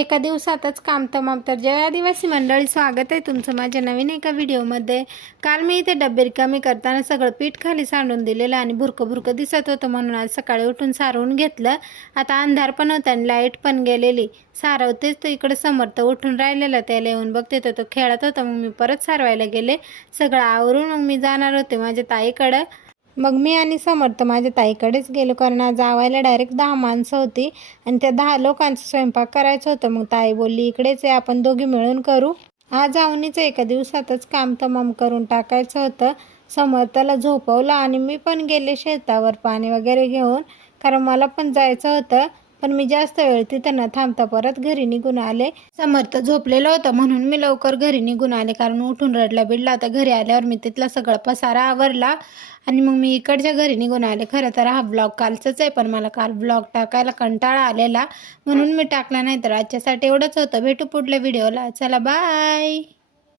एका दिवसातच काम तमाम. तर जय आदिवासी मंडळी, स्वागत आहे तुमचं माझ्या नवीन एका व्हिडिओमध्ये. काल मी इथे डब्बे रिकामी करताना सगळं पीठ खाली सांडून दिलेलं आणि भुरकं दिसत होतं, म्हणून आज सकाळी उठून सारवून घेतलं. आता अंधार पण होता आणि लाईट पण गेलेली. सारवतेच तो इकडे समर्थ उठून राहिलेला, त्याला येऊन बघते तर तो खेळत होता. मग मी परत सारवायला गेले. सगळं आवरून मग मी जाणार होते माझ्या ताईकडं. मग मी आणि समर्थ माझ्या ताईकडेच गेलो, कारण आज जावायला डायरेक्ट 10 माणसं होती आणि त्या 10 लोकांचा स्वयंपाक करायचं होतं. मग ताई बोलली इकडेच आहे, आपण दोघी मिळून करू. आज आवनीचं एका दिवसातच काम तमाम करून टाकायचं होतं. समर्थला झोपवलं आणि मी पण गेले शेतावर पाणी वगैरे घेऊन, कारण मला पण जायचं होतं. पण मी जास्त वेळ तिथं न थांबता परत घरी निघून आले. समर्थ झोपलेलं होतं म्हणून मी लवकर घरी निघून आले, कारण उठून रडला बिडला. आता घरी आल्यावर मी तिथला सगळा पसारा आवरला आणि मग मी इकडच्या घरी निघून आले. खरं तर हा ब्लॉग कालचाच आहे, पण मला काल ब्लॉग टाकायला कंटाळा आलेला म्हणून मी टाकला नाही. तर आजच्यासाठी एवढंच होतं. भेटू पुढल्या व्हिडिओला. चला बाय.